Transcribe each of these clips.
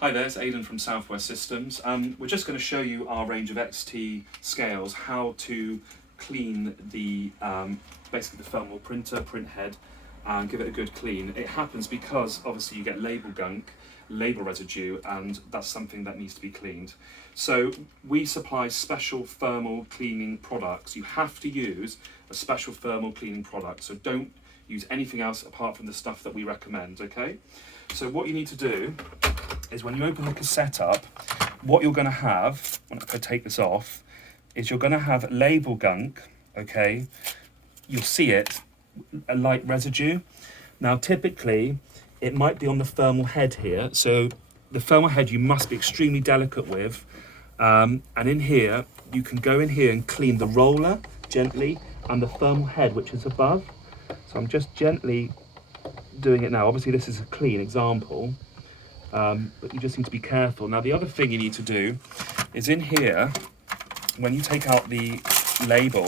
Hi there, it's Aidan from Southwest Systems. We're just going to show you our range of XT scales, how to clean the basically the thermal print head and give it a good clean. It happens because obviously you get label gunk, label residue, and that's something that needs to be cleaned. So we supply special thermal cleaning products. You have to use a special thermal cleaning product, so don't use anything else apart from the stuff that we recommend, okay? So what you need to do is when you open the cassette up, what you're going to have, if I take this off, is you're going to have label gunk, okay? You'll see it, a light residue. Now typically, it might be on the thermal head here, so the thermal head you must be extremely delicate with, and in here, you can go in here and clean the roller gently, and the thermal head which is above. So I'm just gently doing it now. Obviously this is a clean example, but you just need to be careful. Now the other thing you need to do is in here, when you take out the label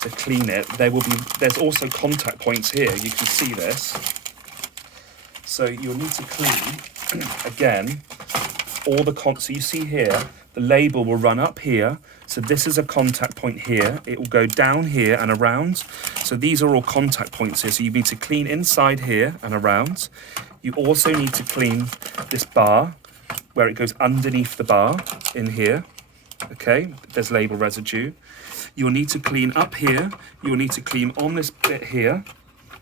to clean it, there's also contact points here. You can see this. So you'll need to clean, again, all the so you see here, the label will run up here. So this is a contact point here. It will go down here and around. So these are all contact points here. So you need to clean inside here and around. You also need to clean this bar where it goes underneath the bar in here. Okay, there's label residue. You'll need to clean up here. You'll need to clean on this bit here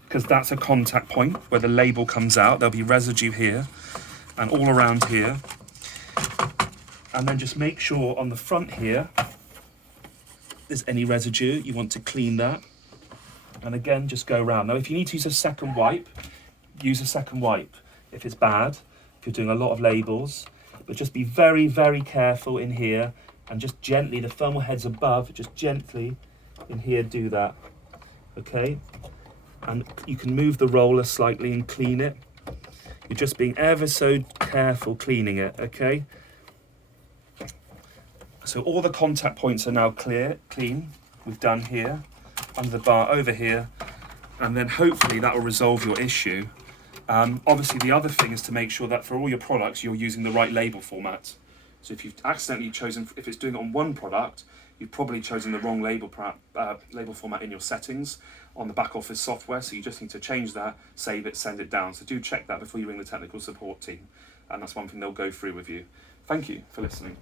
because that's a contact point where the label comes out. There'll be residue here and all around here. And then just make sure on the front here, there's any residue, you want to clean that. And again, just go around. Now, if you need to use a second wipe, use a second wipe if it's bad, if you're doing a lot of labels. But just be very, very careful in here and just gently, the thermal head's above, just gently in here do that, okay? And you can move the roller slightly and clean it. You're just being ever so careful cleaning it, okay? So all the contact points are now clean. We've done here, under the bar over here, and then hopefully that will resolve your issue. Obviously the other thing is to make sure that for all your products, you're using the right label format. So if you've accidentally chosen, if it's doing it on one product, you've probably chosen the wrong label format in your settings on the back office software, so you just need to change that, save it, send it down. So do check that before you ring the technical support team, and that's one thing they'll go through with you. Thank you for listening.